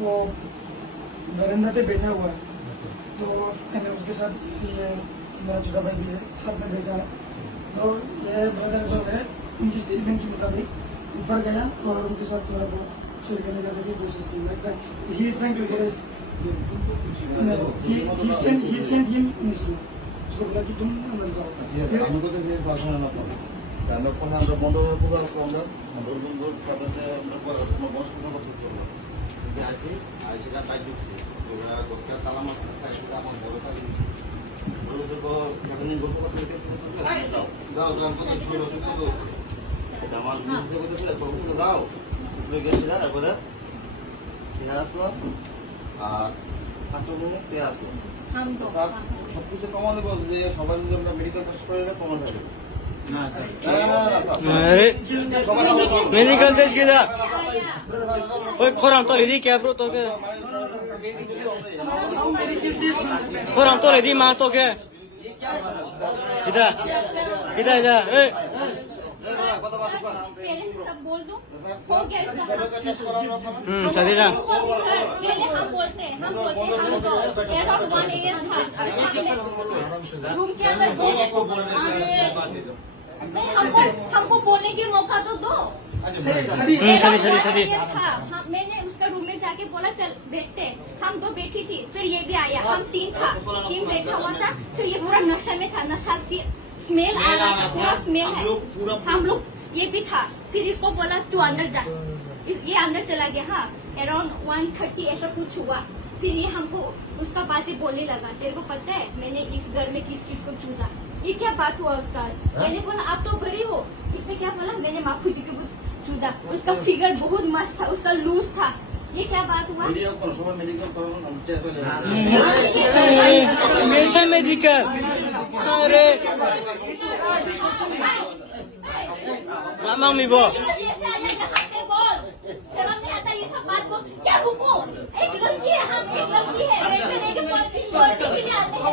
वो बरंदा पे बैठा हुआ है। तो मैंने उसके साथ ये मेरा छोटा भाई भी है, साथ में बैठा है। तो ये ब्रदर जो है उनकी स्टेटमेंट के मुताबिक ऊपर गया और उनके साथ थोड़ा बहुत छेड़ करने करने की कोशिश की। He is trying to harass, he sent him in his room। उसको बोला कि तुम अंदर जाओ। फिर हमको तो ये शासन है ना আমরা কোন আমরা বন্ধ করে পূজা আসলো আমরা বন্ধু সাথে আমরা কোনো বস পূজা করতেছি যে আসি সেটা কাজ ঢুকছি ওরা গোটা তালা মাছ সেটা আমার বড় সাথে দিচ্ছি বড় তো এখন গল্প করতে গেছি যাও যাও কথা শুরু হতে তো এটা আমার বুঝতে করতেছে তো যাও তুমি গেছিলা একবারে ঠিক আসলো আর আটজনে তে আসলো স্যার সবকিছু প্রমাণ দেবো যে সবাই যদি আমরা মেডিকেল টেস্ট করে নিলে প্রমাণ হয়ে যাবে। अरे मेडिकल टेस्ट किया ओए खोराम तो लेदी क्या ब्रो तो के खोराम तो लेदी मां तो के इधर इधर इधर ए पहले से सब बोल दूं हो गया इसका सही ना पहले हम बोलते हैं हम तो अराउंड 1 AM था रूम के अंदर नहीं हमको बोलने के मौका तो दो। सही हाँ, मैंने उसका रूम में जाके बोला चल बैठते, हम दो बैठी थी, फिर ये भी आया, हम तीन बैठा हुआ था, फिर ये पूरा नशा में था, नशा की स्मेल आ रहा था, पूरा स्मेल है, हम लोग ये भी था, फिर इसको बोला तू अंदर जा, ये अंदर चला गया। हाँ अराउंड 1:30 ऐसा कुछ हुआ, फिर ये हमको उसका बातें बोलने लगा, तेरे को पता है मैंने इस घर में किस किस को चूदा, ये क्या बात हुआ उसका। मैंने बोला आप तो बड़ी हो, इसने क्या बोला मैंने माखुदी को चूदा, उसका फिगर बहुत मस्त था, उसका लूज था, ये क्या बात हुआ। हमेशा मेडिकल अरे मांग मी बो शर्म नहीं आता ये सब बात को, क्या रुको एक लड़की है, हम एक लड़की है, रेट में लेके पढ़ने के लिए आते हैं।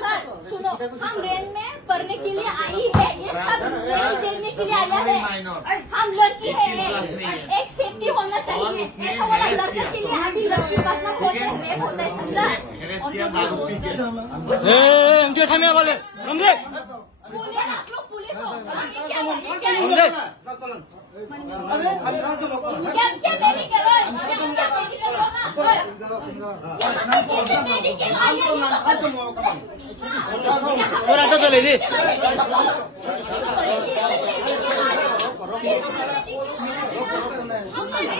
सर सुनो, हम रेन में पढ़ने के लिए आई है, ये सब देखने के लिए आया है, हम लड़की है, एक सेफ्टी होना चाहिए, ऐसा वाला लड़के के लिए अभी लड़की बात ना बोलते रेप होता है सर। जो समय वाले समझे बोलिए ना आप लोग पुलिस हो, क्या समझे क्या मेडिकल है, क्या मेडिकल होना क्या मेडिकल आया और आता तो लेदी हम नहीं